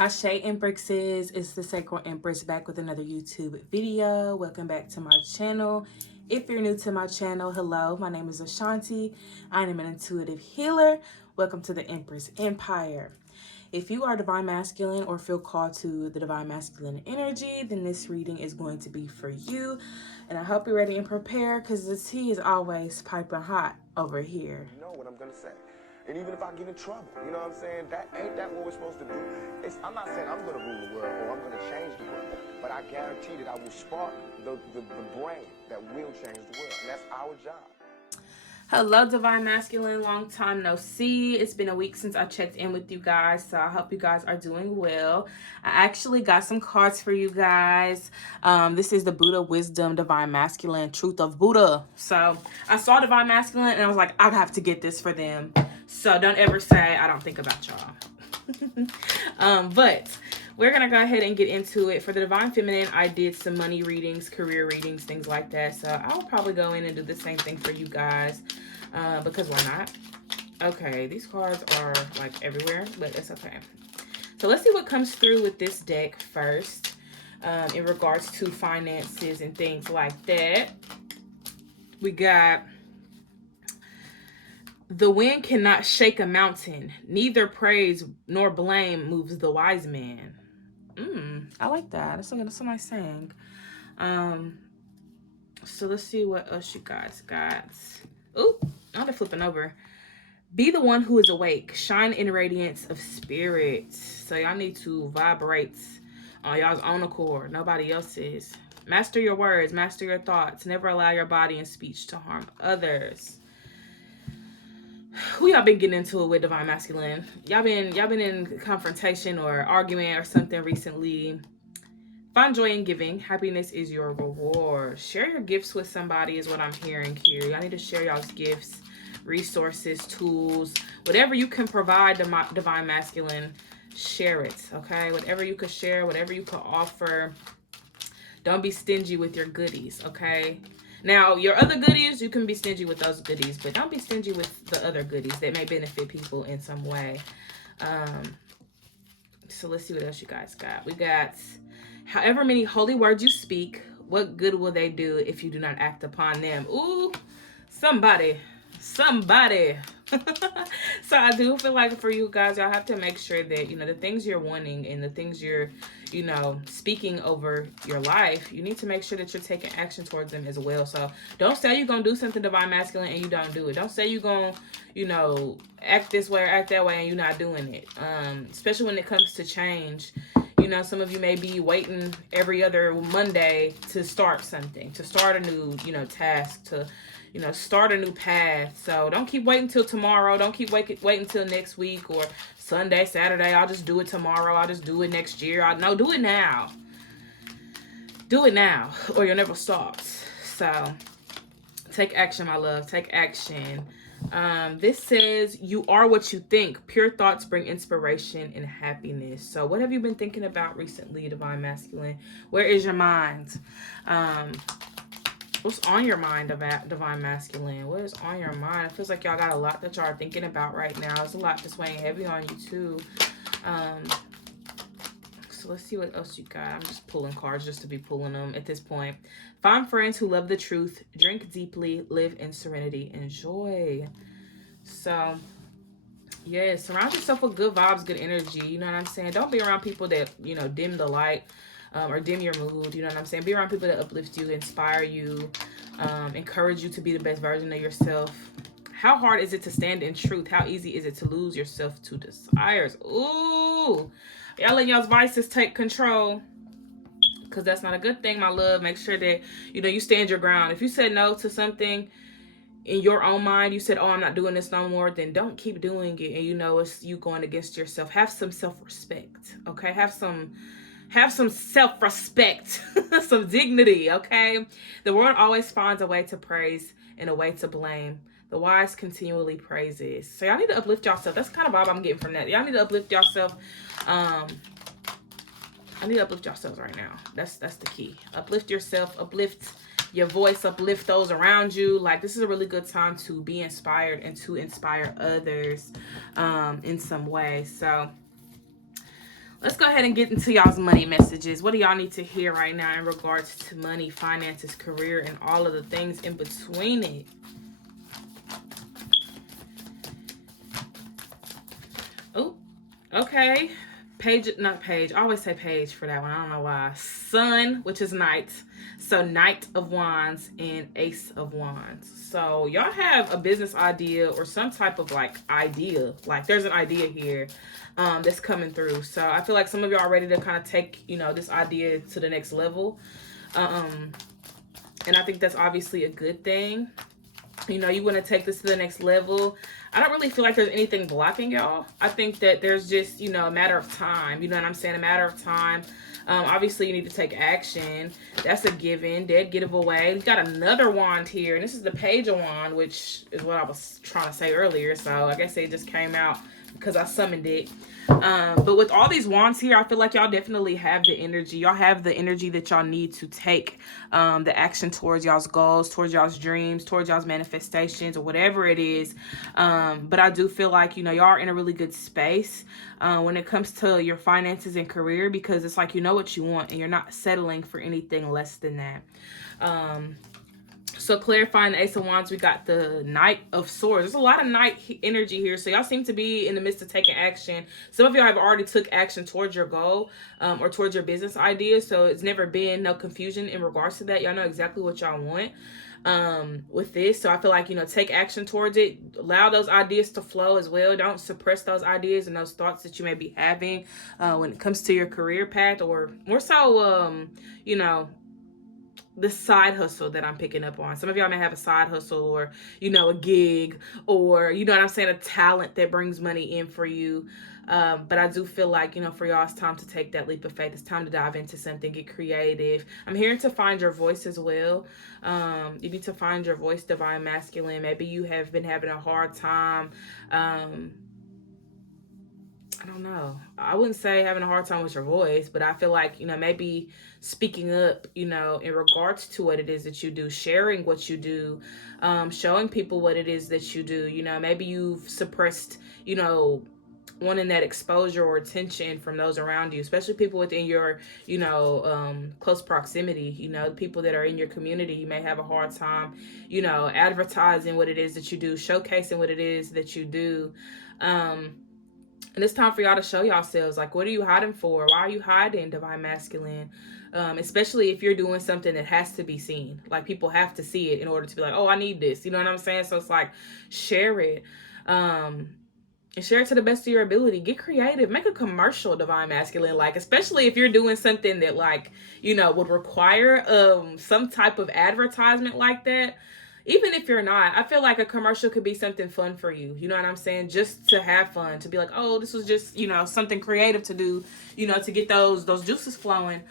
Ashe Empresses, it's the Sacral Empress back with another YouTube video. Welcome back to my channel. If you're new to my channel, hello, my name is Ashanti. I am an intuitive healer. Welcome to the Empress Empire. If you are Divine Masculine or feel called to the Divine Masculine energy, then this reading is going to be for you. And I hope you're ready and prepared because the tea is always piping hot over here. You know what I'm gonna say. And even if I get in trouble, you know what I'm saying? That what we're supposed to do. I'm not saying I'm gonna rule the world or I'm gonna change the world, but I guarantee that I will spark the brain that will change the world. And that's our job. Hello, Divine Masculine. Long time no see. It's been a week since I checked in with you guys, so I hope you guys are doing well. I actually got some cards for you guys. This is the Buddha Wisdom Divine Masculine Truth of Buddha. So I saw Divine Masculine and I was like, I have to get this for them. So don't ever say I don't think about y'all. But we're going to go ahead and get into it. For the Divine Feminine, I did some money readings, career readings, things like that. So I'll probably go in and do the same thing for you guys because why not? Okay, these cards are like everywhere, but it's okay. So let's see what comes through with this deck first in regards to finances and things like that. We got... The wind cannot shake a mountain. Neither praise nor blame moves the wise man. I like that. That's a nice saying. So let's see what else you guys got. Ooh, I'm flipping over. Be the one who is awake. Shine in radiance of spirit. So y'all need to vibrate on y'all's own accord. Nobody else's. Master your words. Master your thoughts. Never allow your body and speech to harm others. Who y'all been getting into it with, Divine Masculine? Y'all been in confrontation or argument or something recently. Find joy in giving. Happiness is your reward. Share your gifts with somebody is what I'm hearing here. Y'all need to share y'all's gifts, resources, tools, whatever you can provide the Divine Masculine, share it, okay? Whatever you could share, whatever you could offer. Don't be stingy with your goodies, okay? Now, your other goodies, you can be stingy with those goodies, but don't be stingy with the other goodies that may benefit people in some way. So let's see what else you guys got. We got, however many holy words you speak, what good will they do if you do not act upon them? Ooh, somebody. So I do feel like for you guys, y'all have to make sure that, the things you're wanting and the things you're, speaking over your life, you need to make sure that you're taking action towards them as well. So don't say you're going to do something, Divine Masculine, and you don't do it. Don't say you're going to, act this way or act that way and you're not doing it. Especially when it comes to change. Some of you may be waiting every other Monday to start something, to start a new, task, to, start a new path. So don't keep waiting till tomorrow. Don't keep waiting until next week or Sunday, Saturday. I'll just do it tomorrow. I'll just do it next year. No, do it now. Do it now or you'll never start. So take action, my love. Take action. This says, you are what you think. Pure thoughts bring inspiration and happiness. So what have you been thinking about recently, Divine Masculine? Where is your mind? What's on your mind about Divine Masculine? What is on your mind? It feels like y'all got a lot that y'all are thinking about right now. There's a lot just weighing heavy on you too. So let's see what else you got. I'm just pulling cards just to be pulling them at this point. Find friends who love the truth. Drink deeply. Live in serenity and joy. So, yeah, surround yourself with good vibes, good energy. You know what I'm saying? Don't be around people that, dim the light or dim your mood. You know what I'm saying? Be around people that uplift you, inspire you, encourage you to be the best version of yourself. How hard is it to stand in truth? How easy is it to lose yourself to desires? Ooh. Y'all let y'all's vices take control, because that's not a good thing, my love. Make sure that, you stand your ground. If you said no to something in your own mind, you said, oh, I'm not doing this no more, then don't keep doing it. And it's you going against yourself. Have some self-respect, okay? Have some self-respect, some dignity, okay? The world always finds a way to praise and a way to blame. The wise continually praises. So y'all need to uplift yourself. That's the kind of vibe I'm getting from that. Y'all need to uplift yourself. I need to uplift yourselves right now. That's the key. Uplift yourself. Uplift your voice. Uplift those around you. Like, this is a really good time to be inspired and to inspire others in some way. So Let's go ahead and get into y'all's money messages. What do y'all need to hear right now in regards to money, finances, career, and all of the things in between it? Oh, okay. Not page. I always say page for that one. I don't know why. Sun, which is knight. So Knight of Wands and Ace of Wands. So y'all have a business idea or some type of like idea. Like there's an idea here that's coming through. So I feel like some of y'all are ready to kind of take, this idea to the next level. And I think that's obviously a good thing. You want to take this to the next level. I don't really feel like there's anything blocking y'all. I think that there's just, a matter of time. You know what I'm saying? A matter of time. Obviously, you need to take action. That's a given. Dead giveaway. We got another wand here. And this is the Page of Wand, which is what I was trying to say earlier. So I guess it just came out because I summoned it. But with all these wands here, I feel like y'all definitely have the energy. Y'all have the energy that y'all need to take the action towards y'all's goals, towards y'all's dreams, towards y'all's manifestations, or whatever it is. But I do feel like, y'all are in a really good space when it comes to your finances and career, because it's like you know what you want and you're not settling for anything less than that. So clarifying the Ace of Wands, we got the Knight of Swords. There's a lot of Knight energy here. So y'all seem to be in the midst of taking action. Some of y'all have already took action towards your goal or towards your business idea. So it's never been no confusion in regards to that. Y'all know exactly what y'all want with this. So I feel like, take action towards it. Allow those ideas to flow as well. Don't suppress those ideas and those thoughts that you may be having when it comes to your career path, or more so, the side hustle that I'm picking up on. Some of y'all may have a side hustle or, a gig, or, you know what I'm saying, a talent that brings money in for you. But I do feel like, for y'all, it's time to take that leap of faith. It's time to dive into something, get creative. I'm here to find your voice as well. You need to find your voice, Divine Masculine. Maybe you have been having a hard time. I don't know. I wouldn't say having a hard time with your voice, but I feel like, maybe speaking up, in regards to what it is that you do, sharing what you do, showing people what it is that you do. Maybe you've suppressed, wanting that exposure or attention from those around you, especially people within your, close proximity, people that are in your community. You may have a hard time, advertising what it is that you do, showcasing what it is that you do. And it's time for y'all to show yourselves. Like, what are you hiding for? Why are you hiding, Divine Masculine? Especially if you're doing something that has to be seen. Like, people have to see it in order to be like, oh, I need this. You know what I'm saying? So it's like, share it. And share it to the best of your ability. Get creative. Make a commercial, Divine Masculine. Like, especially if you're doing something that, like, would require some type of advertisement like that. Even if you're not, I feel like a commercial could be something fun for you. You know what I'm saying? Just to have fun, to be like, oh, this was just, something creative to do, to get those juices flowing.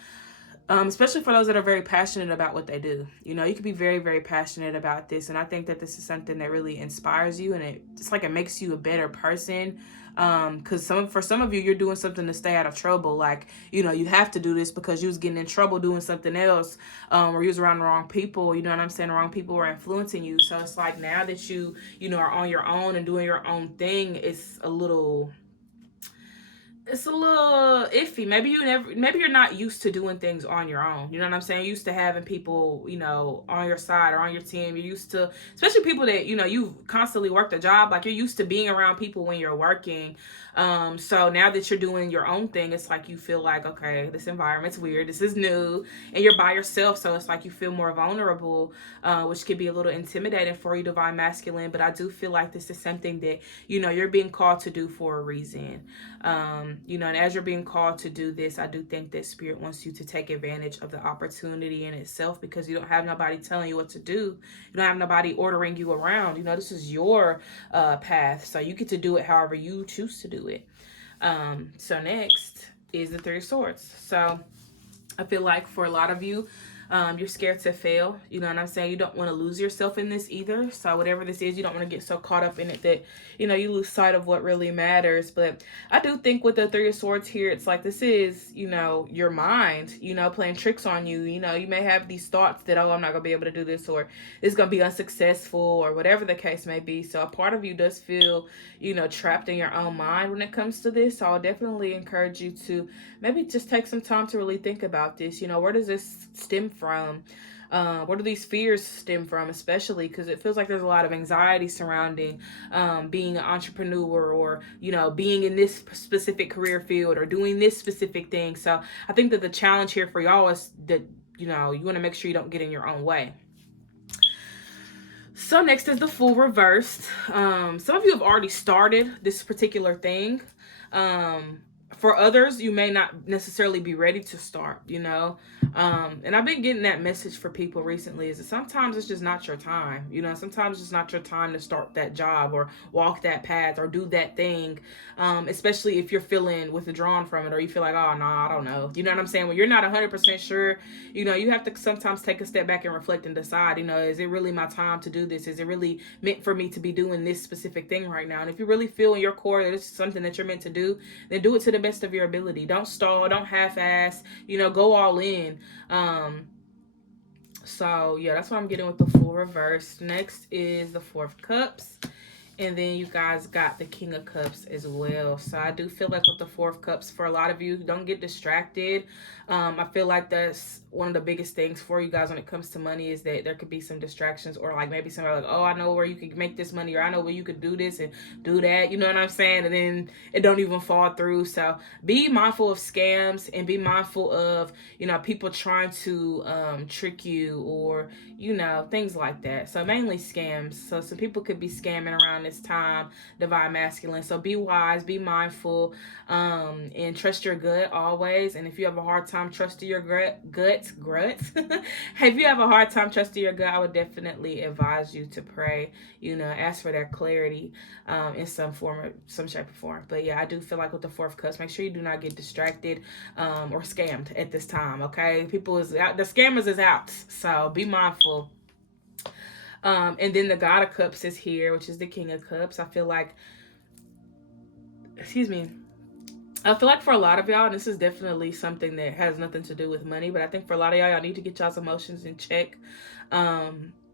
Especially for those that are very passionate about what they do. You could be very, very passionate about this. And I think that this is something that really inspires you, and it's like it makes you a better person. Because for some of you, you're doing something to stay out of trouble. Like, you have to do this because you was getting in trouble doing something else, or you was around the wrong people. You know what I'm saying? The wrong people were influencing you. So it's like now that you are on your own and doing your own thing, it's a little iffy. Maybe you're not used to doing things on your own. You know what I'm saying? You're used to having people, on your side or on your team. You're used to, especially people that, you've constantly worked a job. Like, you're used to being around people when you're working. So now that you're doing your own thing, it's like you feel like, okay, this environment's weird. This is new, and you're by yourself. So it's like you feel more vulnerable, which could be a little intimidating for you, Divine Masculine. But I do feel like this is something that, you're being called to do for a reason. And as you're being called to do this, I do think that Spirit wants you to take advantage of the opportunity in itself, because you don't have nobody telling you what to do. You don't have nobody ordering you around. This is your path. So you get to do it however you choose to do it. So next is the Three of Swords. So I feel like for a lot of you, You're scared to fail. You know what I'm saying? You don't want to lose yourself in this either. So whatever this is, you don't want to get so caught up in it that, you lose sight of what really matters. But I do think with the Three of Swords here, it's like this is, your mind, playing tricks on you. You may have these thoughts that, oh, I'm not going to be able to do this, or it's going to be unsuccessful, or whatever the case may be. So a part of you does feel, trapped in your own mind when it comes to this. So I'll definitely encourage you to maybe just take some time to really think about this. Where does this stem from? Where do these fears stem from, especially because it feels like there's a lot of anxiety surrounding being an entrepreneur, or being in this specific career field, or doing this specific thing. So I think that the challenge here for y'all is that you want to make sure you don't get in your own way. So next is the Fool reversed. Some of you have already started this particular thing. For others, you may not necessarily be ready to start, and I've been getting that message for people recently, is that sometimes it's just not your time. Sometimes it's not your time to start that job, or walk that path, or do that thing, especially if you're feeling withdrawn from it, or you feel like, oh, no, I don't know. You know what I'm saying? When you're not 100% sure, you have to sometimes take a step back and reflect and decide, is it really my time to do this? Is it really meant for me to be doing this specific thing right now? And if you really feel in your core that it's something that you're meant to do, then do it to the best of your ability. Don't stall, don't half-ass, go all in. So yeah, that's what I'm getting with the Fool reverse. Next is the Four of Cups. And then you guys got the King of Cups as well. So I do feel like with the Four of Cups, for a lot of you, don't get distracted. I feel like that's one of the biggest things for you guys when it comes to money, is that there could be some distractions, or like maybe somebody like, oh, I know where you could make this money, or I know where you could do this and do that. You know what I'm saying? And then it don't even fall through. So be mindful of scams, and be mindful of, people trying to trick you, or, things like that. So mainly scams. So some people could be scamming around this time, Divine Masculine. So be wise, be mindful, and trust your gut always. And if you have a hard time trusting your gut, if you have a hard time trusting your gut, I would definitely advise you to pray, ask for that clarity in some form, some shape or form. But yeah, I do feel like with the Four of Cups, make sure you do not get distracted or scammed at this time, okay? People is out, the scammers is out, so be mindful. And then the God of Cups is here, which is the King of Cups. I feel like for a lot of y'all, and this is definitely something that has nothing to do with money, but I think for a lot of y'all need to get y'all's emotions in check.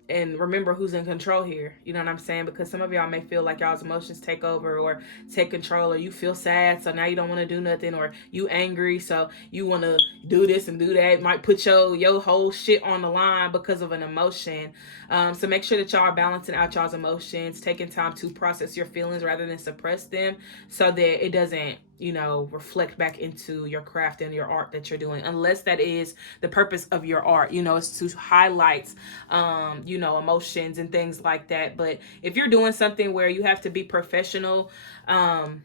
And remember who's in control here. You know what I'm saying? Because some of y'all may feel like y'all's emotions take over or take control, or you feel sad, so now you don't want to do nothing, or you angry, so you want to do this and do that. Might put your whole shit on the line because of an emotion. So make sure that y'all are balancing out y'all's emotions, taking time to process your feelings rather than suppress them, so that it doesn't reflect back into your craft and your art that you're doing, unless that is the purpose of your art, is to highlight emotions and things like that. But if you're doing something where you have to be professional, and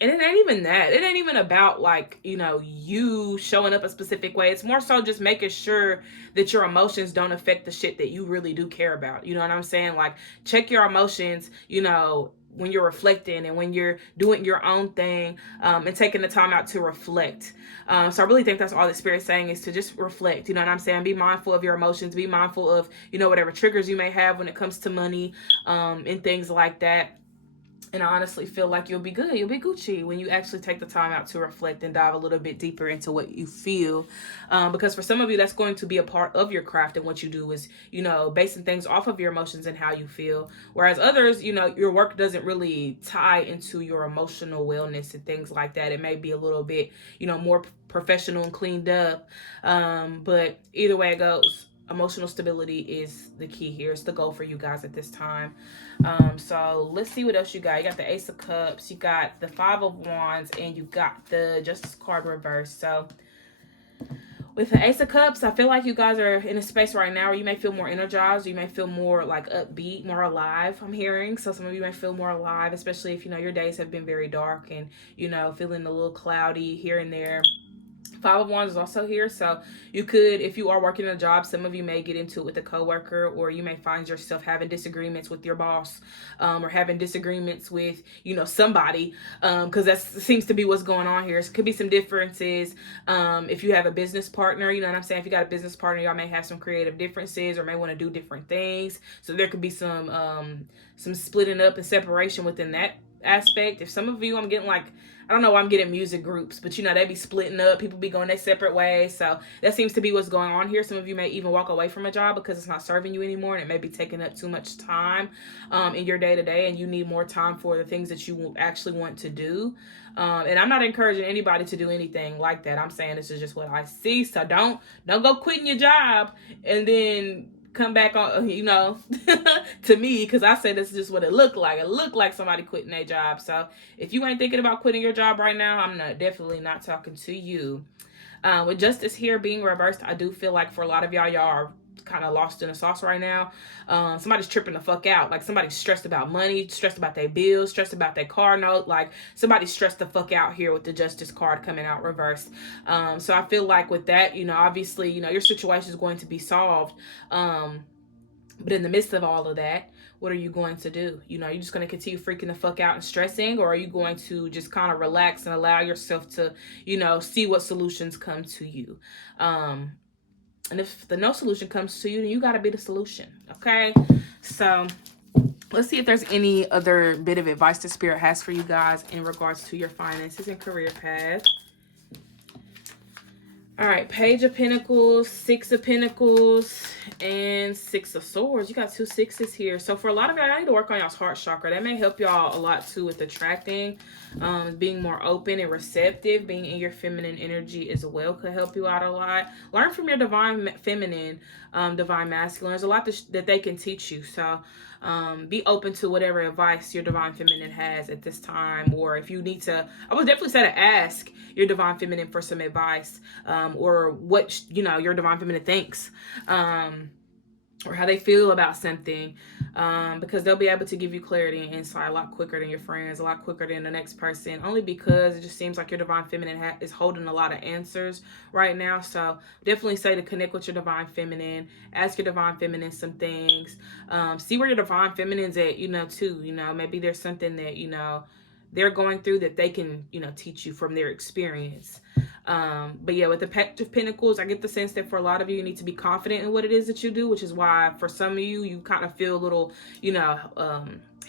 it ain't even that, it ain't even about like you showing up a specific way. It's more so just making sure that your emotions don't affect the shit that you really do care about. You know what I'm saying? Like, check your emotions, when you're reflecting and when you're doing your own thing, and taking the time out to reflect. So I really think that's all the Spirit's saying, is to just reflect. You know what I'm saying? Be mindful of your emotions. Be mindful of, whatever triggers you may have when it comes to money, and things like that. And I honestly feel like you'll be good. You'll be Gucci when you actually take the time out to reflect and dive a little bit deeper into what you feel. Because for some of you, that's going to be a part of your craft, and what you do is, basing things off of your emotions and how you feel. Whereas others, your work doesn't really tie into your emotional wellness and things like that. It may be a little bit, more professional and cleaned up. But either way it goes, emotional stability is the key here. It's the goal for you guys at this time. So let's see what else you got. You got the Ace of Cups, you got the Five of Wands, and you got the Justice card reversed. So with the Ace of Cups, I feel like you guys are in a space right now where you may feel more energized. You may feel more like upbeat, more alive, I'm hearing. So some of you may feel more alive, especially if, your days have been very dark and, feeling a little cloudy here and there. Five of Wands is also here, so you could, if you are working a job, some of you may get into it with a coworker, or you may find yourself having disagreements with your boss, or having disagreements with, somebody, because that seems to be what's going on here. So it could be some differences. If you have a business partner, you know what I'm saying? If you got a business partner, y'all may have some creative differences, or may want to do different things. So there could be some splitting up and separation within that aspect. If some of you, I'm getting like, I don't know why I'm getting music groups, but they be splitting up. People be going their separate ways. So that seems to be what's going on here. Some of you may even walk away from a job because it's not serving you anymore, and it may be taking up too much time in your day-to-day, and you need more time for the things that you actually want to do. And I'm not encouraging anybody to do anything like that. I'm saying this is just what I see. So don't go quitting your job and then come back on, to me, because I say this is just what it looked like. It looked like somebody quitting their job. So if you ain't thinking about quitting your job right now, I'm definitely not talking to you. With Justice here being reversed, I do feel like for a lot of y'all are kind of lost in the sauce right now. Somebody's tripping the fuck out. Like somebody's stressed about money, stressed about their bills, stressed about their car note. Like somebody's stressed the fuck out here with the Justice card coming out reversed. So I feel like with that, obviously, your situation is going to be solved. But in the midst of all of that, what are you going to do? You're just going to continue freaking the fuck out and stressing, or are you going to just kind of relax and allow yourself to, see what solutions come to you? And if the no solution comes to you, then you got to be the solution. Okay. So let's see if there's any other bit of advice the Spirit has for you guys in regards to your finances and career path. All right, Page of Pentacles, Six of Pentacles, and Six of Swords. You got 2 sixes here. So for a lot of y'all, I need to work on y'all's heart chakra. That may help y'all a lot too with attracting, being more open and receptive. Being in your feminine energy as well could help you out a lot. Learn from your divine feminine, divine masculine. There's a lot that they can teach you. So be open to whatever advice your divine feminine has at this time, or if you need to, I would definitely say to ask your divine feminine for some advice, or what your divine feminine thinks, or how they feel about something, because they'll be able to give you clarity and insight a lot quicker than your friends, a lot quicker than the next person, only because it just seems like your divine feminine is holding a lot of answers right now. So definitely say to connect with your divine feminine, ask your divine feminine some things, see where your divine feminine's at, too. Maybe there's something that, they're going through that they can, teach you from their experience. But yeah, with the Page of Pentacles, I get the sense that for a lot of you, you need to be confident in what it is that you do, which is why for some of you kind of feel a little,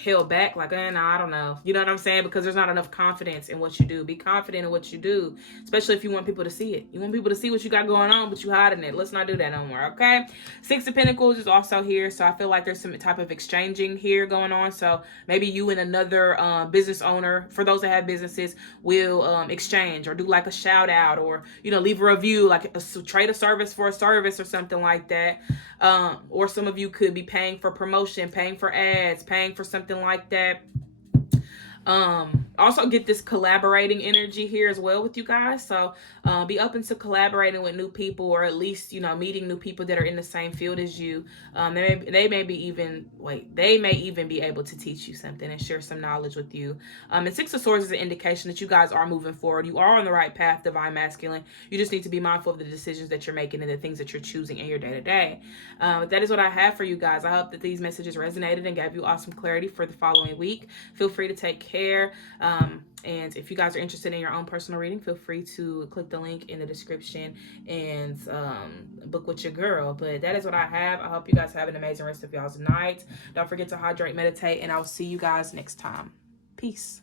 held back, like, I don't know. You know what I'm saying? Because there's not enough confidence in what you do. Be confident in what you do, especially if you want people to see it. You want people to see what you got going on, but you hiding it. Let's not do that no more, okay? Six of Pentacles is also here, so I feel like there's some type of exchanging here going on. So maybe you and another business owner, for those that have businesses, will exchange or do like a shout out, or leave a review, like trade a service for a service or something like that. Or some of you could be paying for promotion, paying for ads, paying for something like that. Also get this collaborating energy here as well with you guys. So be open to collaborating with new people, or at least meeting new people that are in the same field as you. They may even be able to teach you something and share some knowledge with you. And Six of Swords is an indication that you guys are moving forward. You are on the right path, divine masculine. You just need to be mindful of the decisions that you're making and the things that you're choosing in your day-to-day. That is what I have for you guys. I hope that these messages resonated and gave you awesome clarity for the following week. Feel free to take care. And if you guys are interested in your own personal reading, feel free to click the link in the description and book with your girl. But that is what I have. I hope you guys have an amazing rest of y'all's night. Don't forget to hydrate, meditate, and I will see you guys next time. Peace.